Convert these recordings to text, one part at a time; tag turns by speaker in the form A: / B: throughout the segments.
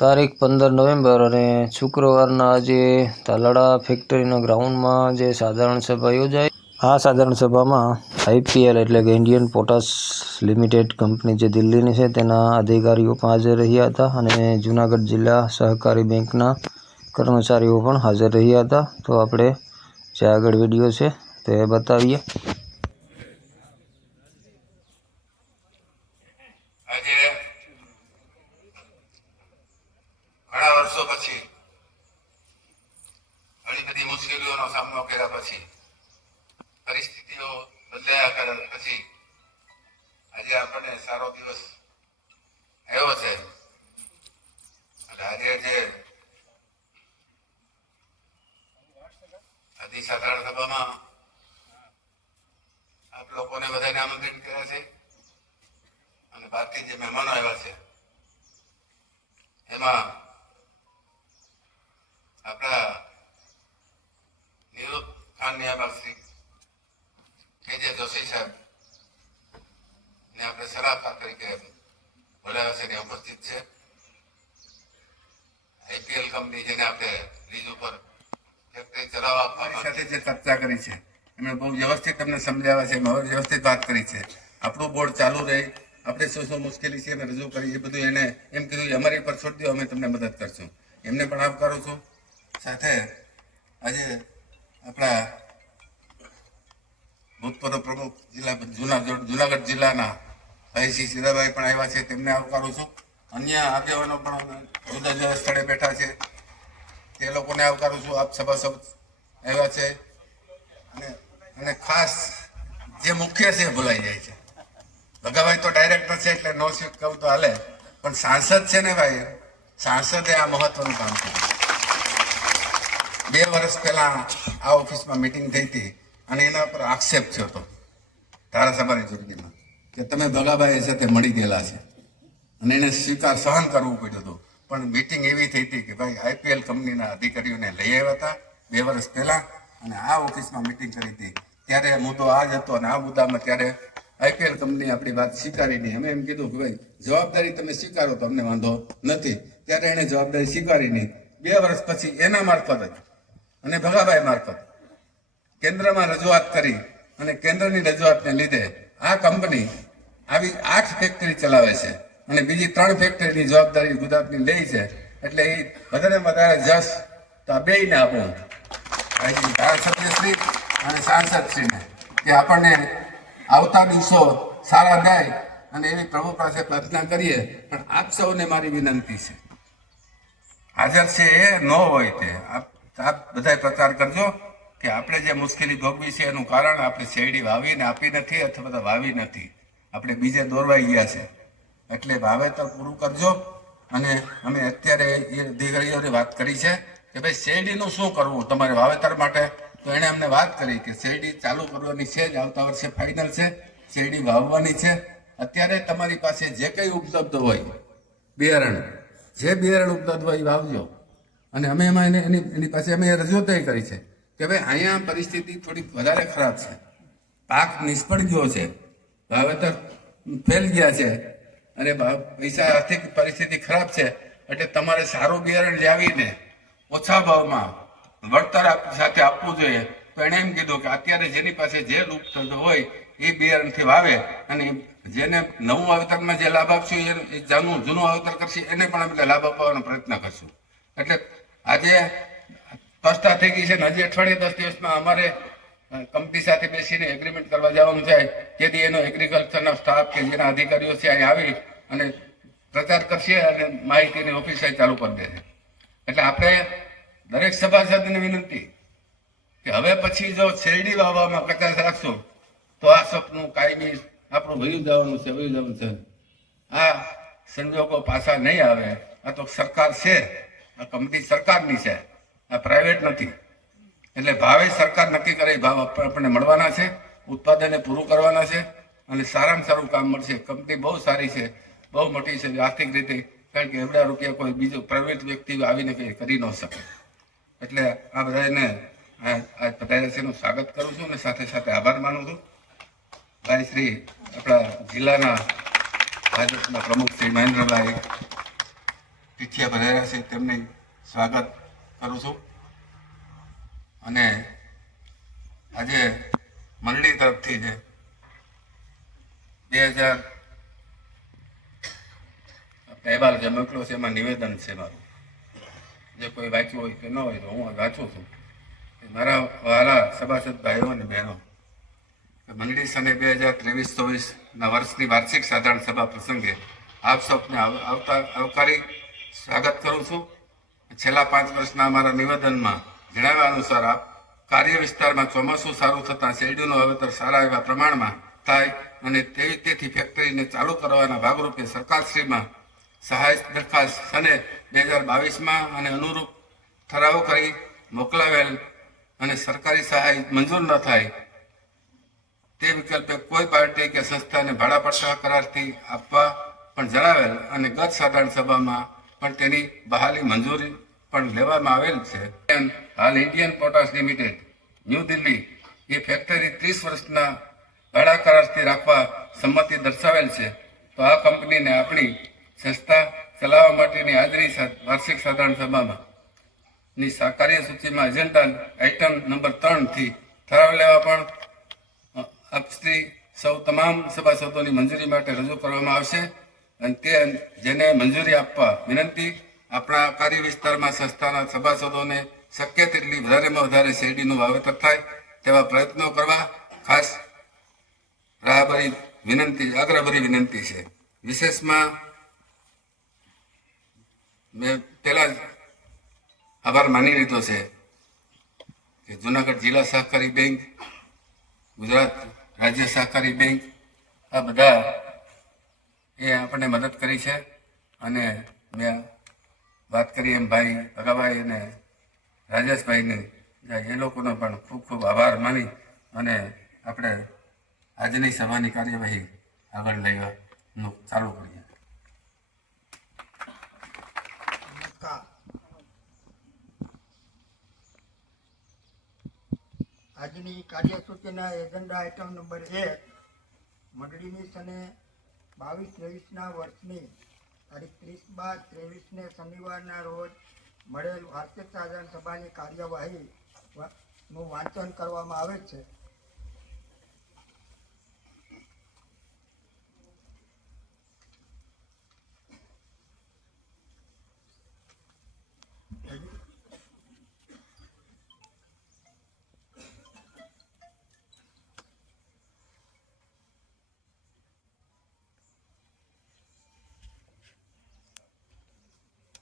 A: તારીખ પંદર નવેમ્બર અને શુક્રવારના આજે તાલાળા ફેક્ટરીના ગ્રાઉન્ડમાં જે સાધારણ સભા યોજાઈ. આ સાધારણ સભામાં આઈપીએલ એટલે કે ઇન્ડિયન પોટાસ લિમિટેડ કંપની જે દિલ્હીની છે તેના અધિકારીઓ પણ હાજર રહ્યા હતા અને જૂનાગઢ જિલ્લા સહકારી બેંકના કર્મચારીઓ પણ હાજર રહ્યા હતા. તો આપણે જે આગળ વીડિયો છે તે બતાવીએ
B: આજે ઘણા વર્ષો પછી ઘણી બધી મુશ્કેલીઓનો સામનો કર્યા પછી, પરિસ્થિતિઓ બદલાયા કર્યા પછી આજે આપણને સારો દિવસ આવ્યો છે. આજે જે અતિ સાધારણ સભામાં આપ લોકોને બધાને આમંત્રિત કર્યા છે અને બાકી જે મહેમાનો આવ્યા છે, એમાં આપણા નિવૃત્ત ખાન નિયામક શ્રી કે જે જોશી સાહેબ ને આપણે સલાહકાર તરીકે બોલાવ્યા છે ને ઉપસ્થિત છે આઈપીએલ કંપની જેને આપણે લીઝ ઉપર ફેક્ટરી ચલાવવા આપવા સાથે જે ચર્ચા કરી છે એમણે બહુ વ્યવસ્થિત તમને સમજાવ્યા છે બહુ વ્યવસ્થિત વાત કરી છે. આપણું બોર્ડ ચાલુ રહે, આપણે શું શું મુશ્કેલી છે એને રજૂ કરી એ બધું એને એમ કીધું, અમારી પર છોડી દો અમે તમને મદદ કરશું. એમને પણ આવકારું છું. સાથે આજે આપણા ભૂતપૂર્વ પ્રમુખ જિલ્લા, જુનાગઢ જુનાગઢ જિલ્લાના ભાઈ શ્રી સીરાભાઈ પણ આવ્યા છે, તેમને આવકારું છું. અન્ય આગેવાનો પણ જુદા જુદા સ્થળે બેઠા છે, તે લોકોને આવકારું છું. આપ સભાસદ આવ્યા છે. અને અને ખાસ જે મુખ્ય છે ભૂલાઈ જાય છે. ભગાભાઈ તો ડાયરેક્ટર છે એટલે નો સ્વીટ કહું તો હાલે. પણ સાંસદ છે ને ભાઈ, સાંસદે આ મહત્વનું કામ કર્યું. બે વર્ષ પહેલા આ ઓફિસમાં મિટિંગ થઈ હતી અને એના પર આક્ષેપ થયો હતો ધારાસભાની ચૂંટણીમાં કે તમે ભગાભાઈ સાથે મળી ગયેલા છે. અને એને સ્વીકાર સહન કરવું પડ્યું હતું. પણ મિટિંગ એવી થઈ હતી કે ભાઈ આઈપીએલ કંપનીના અધિકારીઓને લઈ આવ્યા હતા. બે વર્ષ પહેલા અને આ ઓફિસમાં મિટિંગ કરી હતી. ત્યારે મુદ્દો આ જ હતો અને આ મુદ્દામાં ત્યારે આઈપીએલ કંપની આપણી વાત સ્વીકારી નહીં. અમે એમ કીધું કે ભાઈ, જવાબદારી તમે સ્વીકારો તો અમને વાંધો નથી. ત્યારે એણે જવાબદારી સ્વીકારી નહીં. બે વર્ષ પછી એના મારફત જ અને ભગાભાઈ મારફત કેન્દ્રમાં રજૂઆત કરી અને કેન્દ્રની રજૂઆતને લીધે આ કંપની આવી આઠ ફેક્ટરી ચલાવે છે અને બીજી ત્રણ ફેક્ટરીની જવાબદારી ગુજરાતની લે છે. એટલે એ વધારે વધારે જશ તો આ બેયને આપું આજે ધારાસભ્યશ્રી અને સાંસદશ્રીને કે આપણને આવતા દિવસો સારા જાય અને એવી પ્રભુ પાસે પ્રાર્થના કરીએ, પણ આપ સૌને મારી વિનંતી છે. હાજર છે એ ન હોય તે. આપ આપ બધાય પ્રચાર કરજો કે આપણે જે મુશ્કેલી ભોગવી છે એનું કારણ આપણે શેરડી વાવીને આપી નથી અથવા તો વાવી નથી. આપણે બીજે દોરવાઈ ગયા છે. એટલે વાવેતર પૂરું કરજો. અને અમે અત્યારે એ દીકરીઓની વાત કરી છે. કે ભાઈ શેરડીનું શું કરવું તમારે વાવેતર માટે? તો એણે અમને વાત કરી કે શેરડી ચાલુ કરવાની છે, જ આવતા વર્ષે ફાઇનલ છે, શેરડી વાવવાની છે. અત્યારે તમારી પાસે જે કંઈ ઉપલબ્ધ હોય, બિયારણ, જે બિયારણ ઉપલબ્ધ હોય એ વાવજો. અને અમે એમાં એને, એની એની પાસે અમે રજૂઆત કરી છે કે ભાઈ અહીંયા પરિસ્થિતિ થોડીક વધારે ખરાબ છે. પાક નિષ્ફળ ગયો છે. વાવેતર ફેલ ગયા છે. અને પૈસા આર્થિક પરિસ્થિતિ ખરાબ છે. એટલે તમારે સારું બિયારણ લાવીને ઓછા ભાવમાં વળતર સાથે આપવું જોઈએ. તો એણે એમ કીધું કે અત્યારે જેની પાસે જે ઉપલબ્ધ હોય, એ બિયારણથી વાવે અને જેને નવું વાવેતરમાં જે લાભ આપશું એ જાનું જૂનું વાવેતર કરશે, એને પણ આપણે લાભ આપવાનો પ્રયત્ન કરશું. એટલે આજે સ્પષ્ટતા થઈ ગઈ છે ને હજી અઠવાડિયે દસ દિવસમાં અમારે કંપની સાથે બેસીને એગ્રીમેન્ટ કરવા જવાનું છે. જેથી એનો એગ્રીકલ્ચરના સ્ટાફ કે જેના અધિકારીઓ છે, અહીં આવી અને પ્રચાર કરશે અને માહિતીની ઓફિસ ચાલુ કરી દેશે. એટલે આપણે દરેક સભાસદને વિનંતી કે હવે પછી જો શેરડી વાવવામાં કચાશ રાખશું, તો આ સપનું કાયમી આપણું વયું જવાનું છે, વયું જવાનું છે. આ સંજોગો પાછા નહીં આવે. આ તો સરકાર છે. આ કંપની સરકારની છે. આ પ્રાઇવેટ નથી. એટલે ભાવે સરકાર નક્કી કરે ભાવ આપ- આપણને મળવાના છે ઉત્પાદને પૂરું કરવાના છે, અને સારામાં સારું કામ મળશે. કંપની બહુ સારી છે, બહુ મોટી છે, આર્થિક રીતે કારણ કે એવડા રૂપિયા કોઈ બીજું પ્રાઇવેટ વ્યક્તિ આવીને કંઈ કરી ન શકે. એટલે આ બધાને આ એનું સ્વાગત કરું છું અને સાથે સાથે આભાર માનું છું. ભાઈ શ્રી આપણા જિલ્લાના ભાજપના પ્રમુખ શ્રી મહેન્દ્રભાઈ પીઠિયા પધાર્યા છે, તેમને સ્વાગત કરું છું. અને આજે મંડળી તરફથી જે બે હજાર અહેવાલ જે મોકલ્યો છે, એમાં નિવેદન છે મારું. જે કોઈ વાંચ્યું હોય કે ન હોય તો હું વાંચું છું. મારા વાલા સભાસદ ભાઈઓ અને બહેનો. મંડળી સને બે હજાર ત્રેવીસ ચોવીસના વર્ષની વાર્ષિક સાધારણ સભા પ્રસંગે આપ સૌને આવ- આવતા, આવકારી સ્વાગત કરું છું. છેલ્લા પાંચ વર્ષના અમારા નિવેદનમાં જણાવ્યા અનુસાર આપ કાર્ય વિસ્તારમાં ચોમાસું સારું થતાં શેરડીનું વાવેતર સારા એવા પ્રમાણમાં થાય અને તેવી તેથી ફેક્ટરીને ચાલુ કરવાના ભાગરૂપે સરકારશ્રીમાં સહાય દરખાસ્ત સને બે હજાર બાવીસમાં અને અનુરૂપ ઠરાવો કરી મોકલાવેલ અને સરકારી સહાય મંજૂર ન થાય તે વિકલ્પે કોઈ પાર્ટી કે સંસ્થાને ભાડા પડતા કરારથી આપવા પણ જણાવેલ અને ગત સાધારણ સભામાં પણ તેની બહાલી મંજૂરી પણ લેવામાં આવેલ છે. હાલ Indian potash limited New Delhi એ ફેક્ટરી ત્રીસ વર્ષના ભાડા કરારથી રાખવા સંમતિ દર્શાવેલ છે. તો આ કંપનીને આપણી સંસ્થા ચલાવવા માટેની હાજરી વાર્ષિક સાધારણ સભામાં. ની કાર્યસૂચિમાં એજન્ડા આઇટમ નંબર ત્રણથી ઠરાવ લેવા પણ આપ સૌ તમામ સભાસદોની મંજૂરી માટે રજૂ કરવામાં આવશે. અને તે જેને મંજૂરી આપવા વિનંતી, આપણા કાર્ય વિસ્તારમાં સંસ્થાના સભાસદોને શક્ય તેટલી વધારેમાં વધારે શેરડીનું વાવેતર થાય તેવા પ્રયત્નો કરવા ખાસ રાહભરી વિનંતી, આગ્રહભરી વિનંતી છે. વિશેષમાં મેં પહેલાં જ આભાર માની લીધો છે કે જુનાગઢ જિલ્લા સહકારી બેંક, ગુજરાત રાજ્ય સહકારી બેંક, આ બધા એ આપણને મદદ કરી છે અને મેં વાત કરી એમ ભાઈ ભગાભાઈ અને રાજેશભાઈને એ લોકોનો પણ ખૂબ ખૂબ આભાર માની અને આપણે આજની સભાની કાર્યવાહી આગળ લઈવાનું ચાલુ કરીએ.
C: આજની કાર્યસૂચિના એજન્ડા આઇટમ નંબર એક, મંડળીની સને બાવીસ ત્રેવીસના વર્ષની તારીખ ત્રીસ બાર ત્રેવીસને શનિવારના રોજ મળેલ વાર્ષિક સાધારણ સભાની કાર્યવાહી નું વાંચન કરવામાં આવે છે.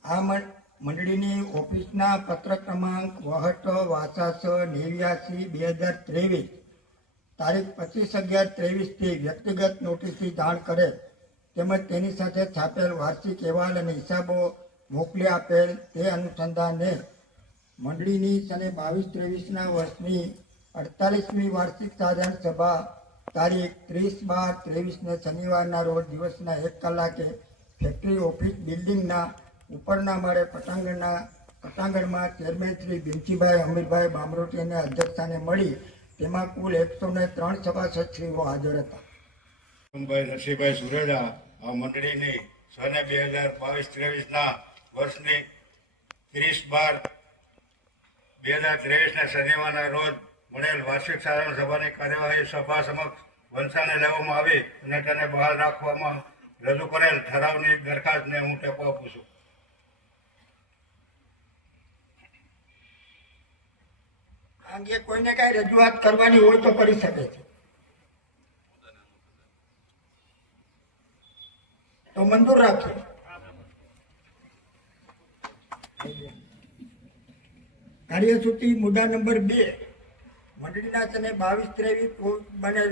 C: આ મંડળીની ઓફિસના પત્ર ક્રમાંક વહટ, વાસાસ, નેવ્યાસી, બે હજાર ત્રેવીસ. તારીખ પચીસ અગિયાર ત્રેવીસથી વ્યક્તિગત નોટિસથી જાણ કરે તેમજ તેની સાથે છાપેલ વાર્ષિક અહેવાલ અને હિસાબો મોકલી આપેલ તે અનુસંધાને મંડળીની સને બાવીસ ત્રેવીસના વર્ષની અડતાલીસમી વાર્ષિક સાધારણ સભા તારીખ ત્રીસ બાર ત્રેવીસને શનિવારના રોજ દિવસના એક કલાકે ફેક્ટરી ઓફિસ બિલ્ડિંગના ઉપરના માળે પટાંગણના, પટાંગણમાં ચેરમેન શ્રી બિનચીભાઈ અમીરભાઈ બામરોટીના અધ્યક્ષતાને મળી તેમાં કુલ એકસો ને ત્રણ સભાસદશ્રીઓ હાજર હતા.
D: ભાઈ નરસિંહભાઈ સુરેજા આ મંડળીની સને બે હજાર બાવીસ ત્રેવીસના વર્ષની ત્રીસ બાર બે હજાર ત્રેવીસના શનિવારના રોજ મળેલ વાર્ષિક સાધારણ સભાની કાર્યવાહી સભા સમક્ષ વંશાને લેવામાં આવી અને તેને બહાર રાખવામાં રજૂ કરેલ ઠરાવની દરખાસ્તને હું ટેકો આપું છું.
C: અંગે કોઈને કાંઈ રજૂઆત કરવાની હોય તો કરી શકે છે. તો મંજૂર રાખજો. કાર્યસૂચિ મુદ્દા નંબર બે. મંડળીના સને બાવીસ ત્રેવીસ બને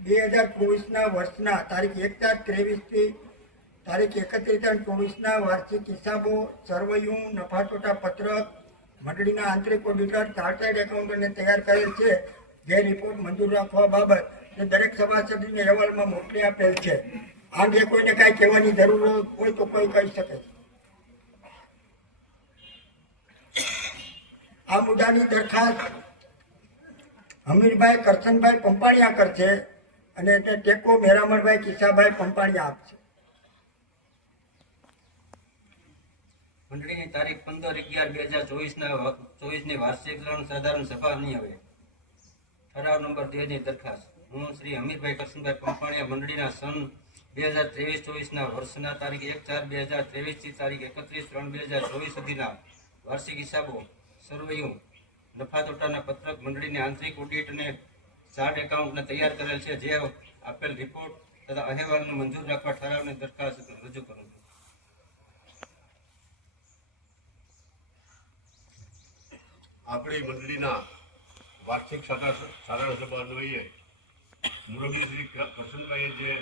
C: બે હજાર ચોવીસના વર્ષના તારીખ એક ચાર ત્રેવીસથી તારીખ એકત્રીસ ચોવીસના વાર્ષિક હિસાબો સર્વયું નફા ટોટા પત્રક મંડળીના આંતરિક ઓડિટર, ચાર્ટર્ડ એકાઉન્ટને તૈયાર કરેલ છે. જે રિપોર્ટ મંજૂર રાખવા બાબત તે દરેક સભાસદીને અહેવાલમાં મોકલી આપેલ છે. આ અંગે કોઈને કાંઈ કહેવાની જરૂર હોય તો કોઈ કહી શકે આ મુદ્દાની દરખાસ્ત હમીરભાઈ કરશનભાઈ પંપાણીયા કરશે અને તે ટેકો મેરામણભાઈ કિસ્સાભાઈ પંપાણીયા આપશે.
E: મંડળીની તારીખ પંદર અગિયાર બે હજાર ચોવીસના ચોવીસની વાર્ષિક રણ સાધારણ સભા આવે. ઠરાવ નંબર તેરની દરખાસ્ત. હું શ્રી હમીરભાઈ કરશનભાઈ પંપાણીયા મંડળીના સન બે હજાર ત્રેવીસ ચોવીસના વર્ષના તારીખ એક ચાર બે હજાર ત્રેવીસથી તારીખ એકત્રીસ ત્રણ બે હજાર ચોવીસ સુધીના વાર્ષિક હિસાબો સર્વેયું નફા તોટાના પત્રક મંડળીની આંતરિક ઓડિટ અને ચાર્ટ એકાઉન્ટને તૈયાર કરેલ છે. જે આપેલ રિપોર્ટ તથા અહેવાલને મંજૂર રાખવા ઠરાવની દરખાસ્ત રજૂ કરું છું.
F: આપણી મંડળીના વાર્ષિક સાધારણ સભા અન્વયે મુરબી શ્રી પ્રસન્નભાઈએ જે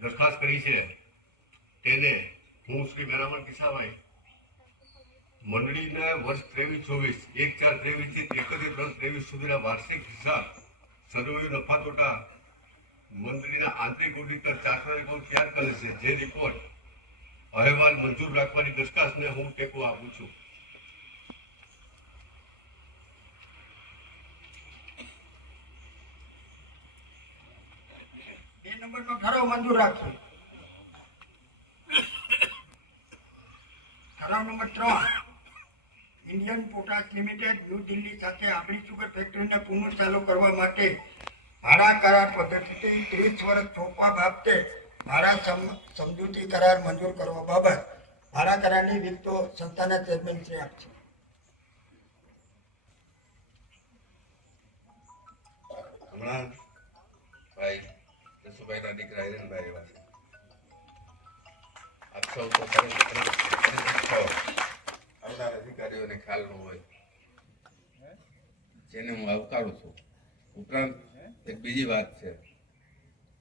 F: દરખાસ્ત કરી છે, તેને હું શ્રી મેરામણ કિસાભાઈ મંડળીના વર્ષ ત્રેવીસ ચોવીસ એક ચાર ત્રેવીસથી એકત્રીસ ત્રણ ત્રેવીસ સુધીના વાર્ષિક હિસાબ સર્વે નફા તોટા મંડળીના આંતરિક ઓડિટર ચાર્ટર એકાઉન્ટ તૈયાર કરે છે. જે રિપોર્ટ અહેવાલ મંજૂર રાખવાની દરખાસ્તને હું ટેકો આપું છું.
C: નંબરનો ઠરાવ મંજૂર રાખજો. ઠરાવ નંબર ત્રણ. Indian potash limited New Delhi સાથે આપણી સુગર ફેક્ટરીને પુનઃ કરવા માટે ભાડા કરાર પદ્ધતિથી ત્રીસ વર્ષ સોંપવા બાબતે ભાડા સમજૂતી કરાર મંજૂર કરવા બાબત ભાડા કરારની વિગતો સંસ્થાના ચેરમેન આપશે.
B: હમણાં જસુભાઈના દીકરા હિરેનભાઈ એવા છે. આપ સૌ. આવનાર અધિકારીઓને ખ્યાલ ન હોય. જેને હું આવકારું છું. ઉપરાંત એક બીજી વાત છે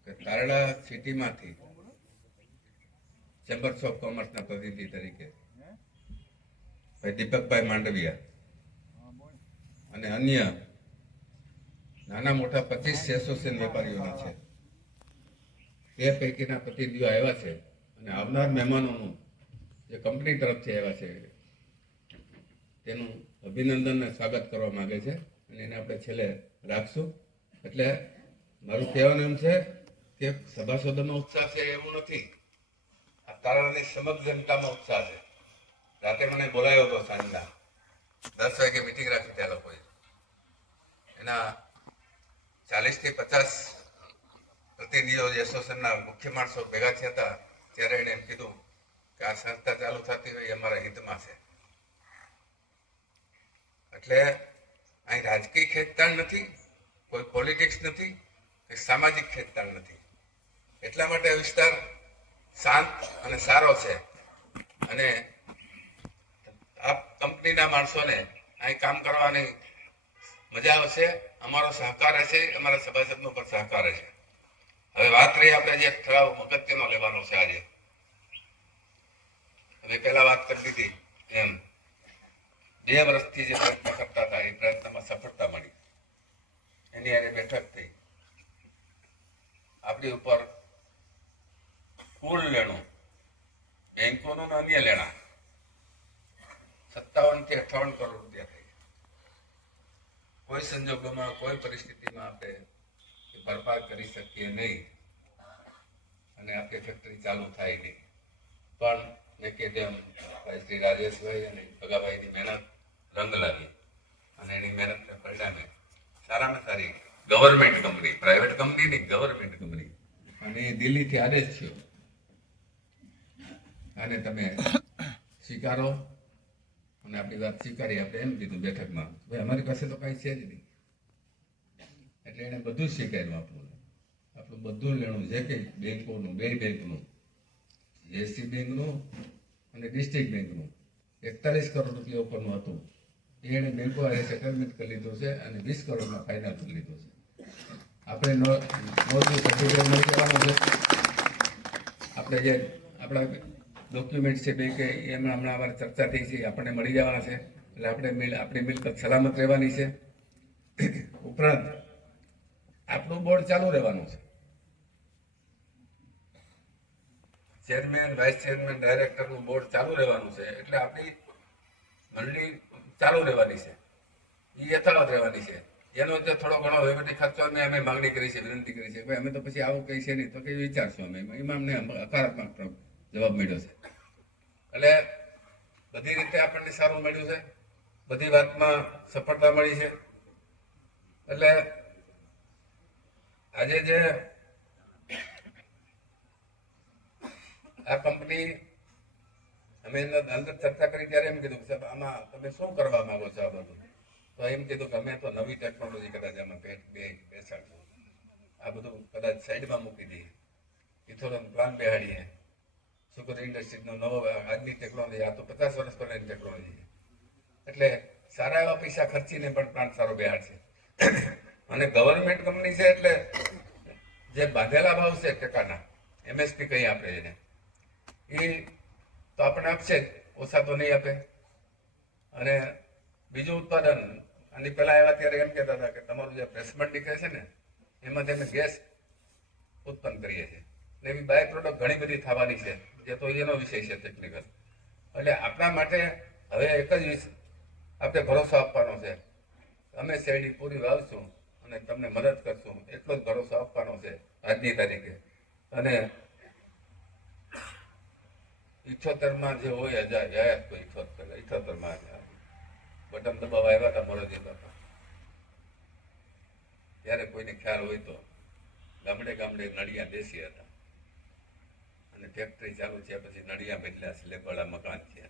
B: કે તારડા સિટીમાંથી ચેમ્બર્સ ઓફ કોમર્સના પ્રતિનિધિ તરીકે ભાઈ દીપકભાઈ માંડવિયા અને અન્ય નાના મોટા પચીસ એસોસિએશન વેપારીઓના છે. તે પૈકીના પ્રતિનિધિઓ આવ્યા છે. અને આવનાર મહેમાનોનું જે કંપની તરફથી આવ્યા છે, તેનું અભિનંદનને સ્વાગત કરવા માગે છે. અને એને આપણે છેલ્લે રાખશું. એટલે મારું કહેવાનું એમ છે કે સભાસદોનો ઉત્સાહ છે એવું નથી. આ તારાની સમગ્ર જનતામાં ઉત્સાહ છે. રાતે મને બોલાયો હતો સાંજના. દસ વાગે મિટિંગ રાખી ત્યાં લોકોએ. એના ચાલીસથી પચાસ જે એસોસિએશનના મુખ્ય માણસો ભેગા થયા હતા, ત્યારે એણે એમ કીધું કે આ સંસ્થા ચાલુ થતી હોય અમારા હિતમાં છે. એટલે અહીં રાજકીય ખેંચતાણ નથી, કોઈ પોલિટિક્સ નથી કે સામાજિક ખેંચતાણ નથી. એટલા માટે આ વિસ્તાર શાંત અને સારો છે. અને આ કંપનીના માણસોને અહીં કામ કરવાની મજા આવશે, અમારો સહકાર હશે, અમારા સભાસદનો પણ સહકાર હશે. હવે વાત રહી આપણે જે ઠરાવ અગત્યનો લેવાનો છે આજે. હવે પહેલા વાત કરી દીધી એમ. બે વર્ષથી જે પ્રયત્ન કરતા હતા, એ પ્રયત્નમાં સફળતા મળી. એની હારે બેઠક થઈ. આપણી ઉપર કુલ લેણું, બેંકોનું ને અન્ય લેણા સત્તાવનથી અઠાવન કરોડ રૂપિયા થઈ. કોઈ સંજોગોમાં, કોઈ પરિસ્થિતિમાં આપણે એ કરી શકીએ નહીં. અને આપણે ફેક્ટરી ચાલુ થાય નહીં. પણ મેં કીધું ભાઈ શ્રી રાજેશભાઈ અને ભગાભાઈની મહેનત રંગ લાવી અને એની મહેનતને પરિણામે સારામાં સારી ગવર્મેન્ટ કંપની પ્રાઇવેટ કંપની નહીં ગવર્મેન્ટ કંપની અને એ દિલ્હીથી આદેશ થયો. અને તમે સ્વીકારો. અને આપણી વાત સ્વીકારી, આપણે એમ કીધું બેઠકમાં. ભાઈ, અમારી પાસે તો કાંઈ છે જ નહીં. એટલે એને બધું સ્વીકાર્યું આપણું. આપણું બધું લેણું જે કંઈ બેંકોનું બે બેંકનું જીએસટી બેંકનું અને ડિસ્ટ્રિક્ટ બેંકનું. એકતાલીસ કરોડ રૂપિયા ઉપરનું હતું. એણે બેંકો હારે સેટલમેન્ટ કરી લીધું છે અને વીસ કરોડમાં ફાઇનલ કરી લીધું છે. આપણે સર્ટિફિકેટ મળી છે, આપણે જે આપણા ડોક્યુમેન્ટ છે બેંકે એમાં હમણાં અમારે ચર્ચા થઈ છે આપણને મળી જવાના છે. એટલે આપણે મિલ, આપણી મિલકત સલામત રહેવાની છે. ઉપરાંત આપણું બોર્ડ ચાલુ રહેવાનું છે. ચેરમેન વાઇસ ચેરમેન ડાયરેક્ટરનું બોર્ડ ચાલુ રહેવાનું છે. એટલે આપણી મંડળી ચાલુ રહેવાની છે. એ યથાવત રહેવાની છે. એનો જે થોડો ઘણો વહીવટી ખર્ચો અમે અમે માંગણી કરી છે, વિનંતી કરી છે. ભાઈ, અમે તો પછી આવું કહી છે નહીં, તો કંઈ વિચારશું અમે. એમાં હકારાત્મક જવાબ મળ્યો છે. એટલે બધી રીતે આપણને સારું મળ્યું છે. બધી વાતમાં સફળતા મળી છે. એટલે આજે જે આ કંપની અમે એના અંદર ચર્ચા કરી ત્યારે એમ કીધું સાહેબ, આમાં તમે શું કરવા માંગો છો આ બધું? તો એમ કીધું કે અમે તો નવી ટેકનોલોજી કદાચ આમાં બે બે બેસાડશું. આ બધું કદાચ સાઈડમાં મૂકી દઈએ. ઇથોરન પ્લાન બેહાડીએ. સુગર ઇન્ડસ્ટ્રીનો નવો આજની ટેકનોલોજી આ તો પચાસ વર્ષ પહેલાની ટેકનોલોજી એટલે સારા એવા પૈસા ખર્ચીને પણ પ્લાન્ટ સારો બેહાડશે. અને ગવર્મેન્ટ કંપની છે એટલે જે બાંધેલા ભાવ છે ટકાના એમએસપી કહીએ આપણે એને. એ તો આપણે આપશે જ ઓછા તો નહીં આપે. અને બીજું ઉત્પાદન, આની પહેલાં આવ્યા ત્યારે એમ કહેતા હતા કે તમારું જે પ્લેસમેન્ટ નીકળે છે ને, એમાં તમે ગેસ ઉત્પન્ન કરીએ છીએ. ને એવી બાય પ્રોડક્ટ ઘણી બધી થવાની છે, જે તો એનો વિષય છે ટેકનિકલ એટલે આપણા માટે હવે એક જ વિષય આપણે ભરોસો આપવાનો છે. અમે શેરડી પૂરી વાવશું. અને તમને મદદ કરશું. એટલો જ ભરોસો આપવાનો છે આજની તારીખે. અને ઇઠોતેરમાં જે હોય હજાર હજાર તો ઇઠોતેર, ઇઠોતેરમાં બટન દબાવવા આવ્યા હતા મોરજી બાપા. ત્યારે કોઈને ખ્યાલ હોય તો ગામડે ગામડે નડિયા દેશી હતા. અને ફેક્ટરી ચાલુ છે પછી નડિયા બદલ્યા છે લેબડા મકાન છે.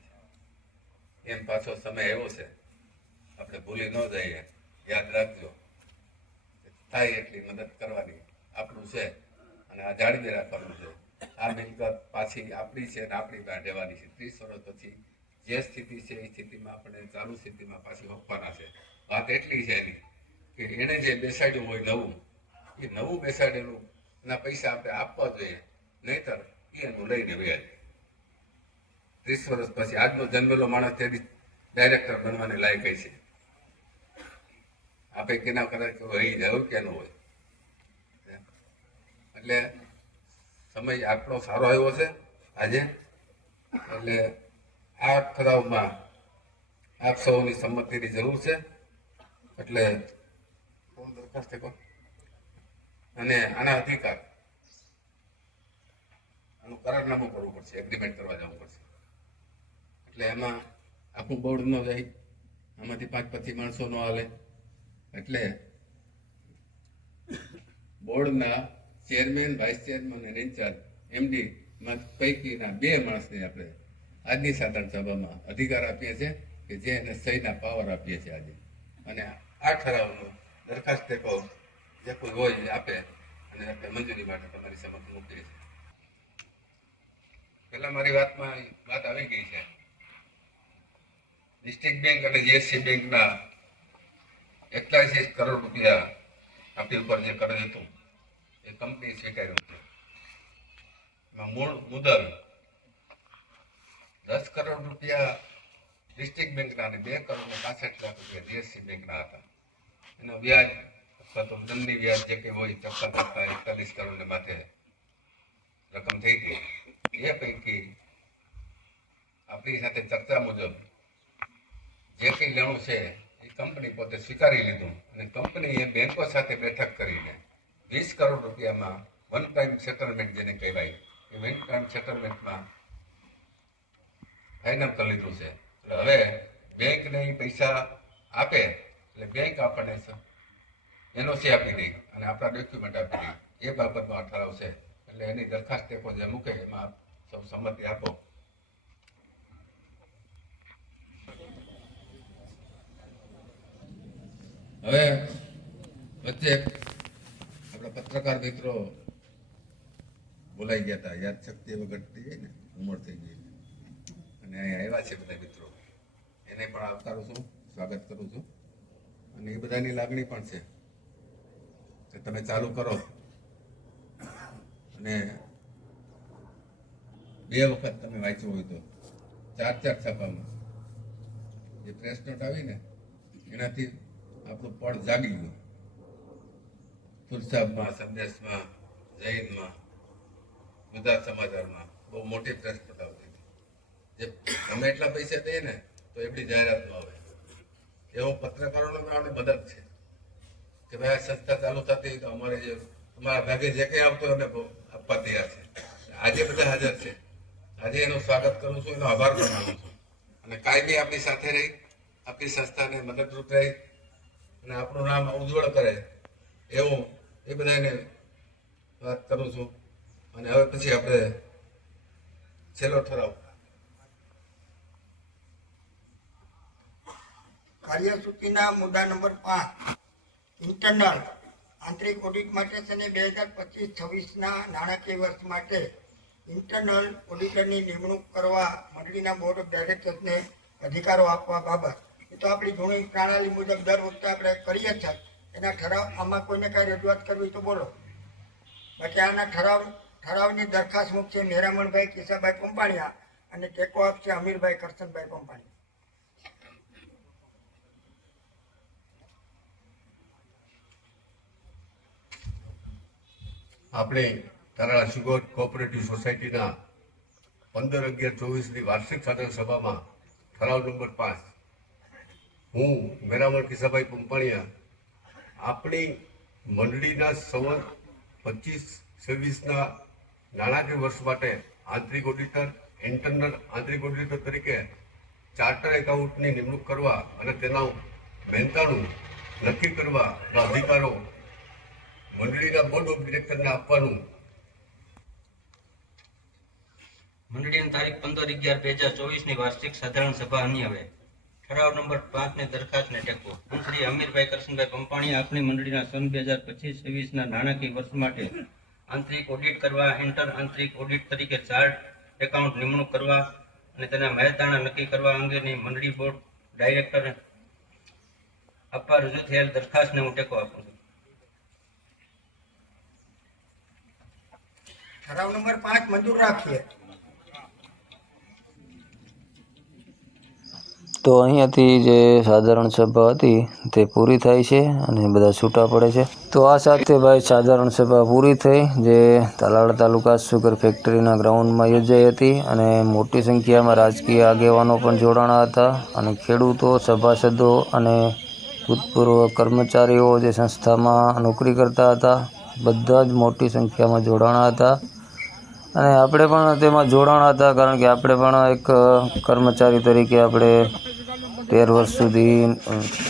B: એમ પાછો સમય એવો છે. આપણે ભૂલી ન જઈએ. યાદ રાખજો. થાય એટલી મદદ કરવાની આપણું છે અને આ જાળવી રાખવાનું છે. આ મિલકત પાછી આપણી છે અને આપણી પાસે રહેવાની છે. ત્રીસ વર્ષ પછી જે સ્થિતિ છે એ સ્થિતિમાં આપણે ચાલુ સ્થિતિમાં પાછી હોપવાના છે. વાત એટલી છે એની કે એણે જે બેસાડ્યું હોય નવું, એ નવું બેસાડેલું, એના પૈસા આપણે આપવા જોઈએ. નહીતર એ એનું લઈને વ્યાજ. ત્રીસ વર્ષ પછી આજનો જન્મેલો માણસ તેથી ડાયરેક્ટર બનવાની લાયક છે. આ પૈકીના કદાચ રહી જવું કે ન હોય. એટલે સમય આટલો સારો આવ્યો છે આજે. એટલે આ ઠરાવમાં આપ સૌની સંમતિની જરૂર છે. એટલે દરખાસ્ત અને આના અધિકાર આનું કરારનામું કરવું પડશે એગ્રીમેન્ટ કરવા જવું પડશે. એટલે એમાં આખું બોર્ડ ન જાય, આમાંથી પાંચ પચીસ માણસો ન હાલે. એટલે બોર્ડના ચેરમેન વાઇસ ચેરમેન અને ઇન્ચાર્જ એમડી પૈકીના બે માણસને આપણે આજની સાધારણ સભામાં અધિકાર આપીએ છીએ કે જે એને સહીના પાવર આપીએ છીએ આજે. અને આ ઠરાવનો દરખાસ્ત ટેકો જે કોઈ હોય આપે અને આપણે મંજૂરી માટે તમારી સમક્ષ મૂકીએ છીએ. પહેલા મારી વાતમાં વાત આવી ગઈ છે. ડિસ્ટ્રિક્ટ બેંક અને જીએસસી બેંકના એકતાલીસ કરોડ રૂપિયા આપણી ઉપર જે કર્જ હતું, એ કંપની સ્વીકાર્યું છે. એમાં મૂળ મુદલ દસ કરોડ રૂપિયા ડિસ્ટ્રિક્ટ બેંકના અને બે કરોડ પાસઠ લાખ રૂપિયા જીએસસી બેંકના હતા. એનો વ્યાજ અથવા તો દંડની વ્યાજ જે કંઈ હોય ચોખ્ખા કરતા એકતાલીસ કરોડને માથે રકમ થઈ હતી. એ પૈકી આપણી સાથે ચર્ચા મુજબ જે કંઈ લેણું છે કંપની પોતે સ્વીકારી લીધું અને કંપનીએ બેંકો સાથે બેઠક કરીને વીસ કરોડ રૂપિયામાં વન ટાઈમ સેટલમેન્ટ જેને કહેવાય, એ વન ટાઈમ સેટલમેન્ટમાં ફાઇનલ કરી લીધું છે. એટલે હવે બેંકને એ પૈસા આપે, એટલે બેંક આપણને એનઓસી આપી દે અને આપણા ડોક્યુમેન્ટ આપી દે. એ બાબતમાં ઠરાવ છે. એટલે એની દરખાસ્ત જે મૂકે, એમાં સૌ સંમતિ આપો. હવે વચ્ચે આપણા પત્રકાર મિત્રો બોલાઈ ગયા હતા. યાદ શક્તિ થઈ જાય ને ઉંમર થઈ ગઈ અને અહીંયા આવ્યા છે બધા મિત્રો. એને પણ આવકારું છું, સ્વાગત કરું છું. અને એ બધાની લાગણી પણ છે કે તમે ચાલુ કરો. અને બે વખત તમે વાંચ્યું હોય તો. ચાર ચાર છાપામાં. જે પ્રેસ નોટ આવી ને, એનાથી આપણું પણ જાગી ગયું. ફુલસાબમાં સંદેશમાં, જૈનમાં, બધા સમાચારમાં બહુ મોટી પ્રેસ પટાવતી હતી જે અમે એટલા પૈસા દઈએ ને, તો એટલી જાહેરાત ન આવે. એવો પત્રકારોનો પણ મદદ છે. કે ભાઈ, આ સંસ્થા ચાલુ થતી તો અમારે જે, અમારા ભાગે જે કંઈ આવતો એને આપવા તૈયાર છે. આજે બધા હાજર છે. આજે એનું સ્વાગત કરું છું, એનો આભાર પણ માનું છું. અને કાયમી આપણી સાથે રહી, આપણી સંસ્થાને મદદરૂપ રહી અને આપણું નામ ઉજ્જવળ કરે. એવું, એ બધાને વાત કરું છું. અને હવે પછી આપણે છેલ્લો ઠરાવ.
C: કાર્યસૂચિના મુદ્દા નંબર પાંચ. ઇન્ટરનલ આંતરિક ઓડિટ માટે છે ને બે હજાર પચીસ છવ્વીસના નાણાકીય વર્ષ માટે ઇન્ટરનલ ઓડિટરની નિમણૂક કરવા મંડળીના બોર્ડ ઓફ ડાયરેક્ટર્સને અધિકારો આપવા બાબત. એ તો આપણી જૂની પ્રણાલી મુજબ દર વખતે આપણે કરીએ છીએ. એના ઠરાવ, આમાં કોઈને કાંઈ રજૂઆત કરવી તો બોલો. બાકી આના ઠરાવ, ઠરાવની દરખાસ્ત મૂકશે મેરામણભાઈ કિસાભાઈ પંપાણીયા અને ટેકો આપશે અમીરભાઈ કરશનભાઈ પંપાણી
F: આપણે તારાળા શુગર કોઓપરેટિવ સોસાયટીના પંદર અગિયાર ચોવીસની વાર્ષિક સાધારણ સભામાં ઠરાવ નંબર પાંચ હું મેરામણ કિસાભાઈ પંપાણીયા. આપણી મંડળીના સવર પચીસ, છવ્વીસના નાણાકીય વર્ષ માટે આંતરિક ઓડિટર ઇન્ટરનલ આંતરિક ઓડિટર તરીકે ચાર્ટર એકાઉન્ટની નિમણૂક કરવા અને તેના મહેનતાણું નક્કી કરવા અધિકારો મંડળીના બોર્ડ ઓફ ડિરેક્ટરને આપવાનું.
E: મંડળીની તારીખ પંદર અગિયાર બે હજાર ચોવીસની વાર્ષિક સાધારણ સભા અન્યવે ઠરાવ નંબર પાંચની દરખાસ્તને ટેકો. હું શ્રી અમીરભાઈ કરશનભાઈ પંપાણી આપણી મંડળીના સન બે હજાર પચીસ છવ્વીસના નાણાકીય વર્ષ માટે આંતરિક ઓડિટ કરવા ઇન્ટર આંતરિક ઓડિટ તરીકે ચાર્ટ એકાઉન્ટ નિમણૂક કરવા અને તેના મહેતાણા નક્કી કરવા અંગેની મંડળી બોર્ડ ડાયરેક્ટર આપવા રજૂ થયેલ દરખાસ્તને હું ટેકો આપું છું.
C: ઠરાવ નંબર પાંચ, મંજૂર રાખીએ.
A: તો અહીંયાથી જે સાધારણ સભા હતી તે પૂરી થાય છે અને બધા છૂટા પડે છે. તો આ સાથે ભાઈ સાધારણ સભા પૂરી થઈ, જે તાલાળા તાલુકા સુગર ફેક્ટરીના ગ્રાઉન્ડમાં યોજાઈ હતી અને મોટી સંખ્યામાં રાજકીય આગેવાનો પણ જોડાણા હતા અને ખેડૂતો, સભાસદો અને ભૂતપૂર્વ કર્મચારીઓ જે સંસ્થામાં નોકરી કરતા હતા, બધા જ મોટી સંખ્યામાં જોડાણા હતા. અને આપણે પણ તેમાં જોડાણા હતા કારણ કે આપણે પણ એક કર્મચારી તરીકે આપણે તેર વર્ષ સુધી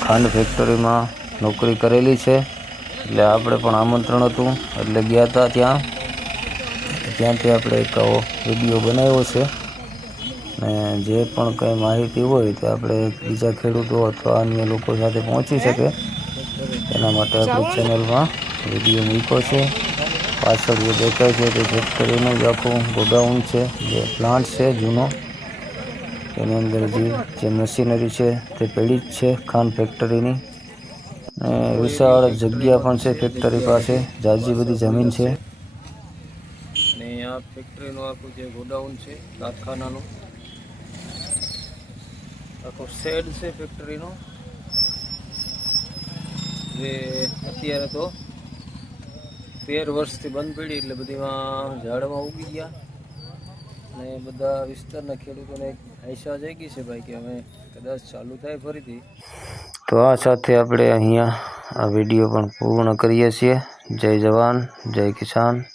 A: ખાંડ ફેક્ટરીમાં નોકરી કરેલી છે. એટલે આપણે પણ આમંત્રણ હતું. એટલે ગયા હતા ત્યાં. ત્યાંથી આપણે એક વીડિયો બનાવ્યો છે. ને જે પણ કંઈ માહિતી હોય તે આપણે બીજા ખેડૂતો અથવા અન્ય લોકો સાથે પહોંચી શકે. એના માટે આપણી ચેનલમાં વીડિયો મૂક્યો છે. પાછળ જે દેખાય છે તે ફેક્ટરીનું જ આખું ગોડાઉન છે. જે પ્લાન્ટ છે, જૂનો. એની અંદર જે જે મશીનરી છે, તે પડી જ છે, ખાન ફેક્ટરીની વિશાળ જગ્યા પણ છે ફેક્ટરી પાસે. જાજી બધી જમીન છે. અને આ ફેક્ટરીનું આખું જે ગોડાઉન છે, કારખાનાનું. આખો શેડ છે ફેક્ટરીનો જે અત્યારે તો તેર વર્ષથી બંધ પડી એટલે બધીમાં ઝાડમાં ઉગી ગયા. અને બધા વિસ્તારના ખેડૂતોને આશા જાગી છે ભાઈ કે અમે કદાચ ચાલુ થાય ફરીથી. તો આ સાથે આપણે અહીંયા આ વીડિયો પણ પૂર્ણ કરીએ છીએ. જય જવાન, જય કિસાન.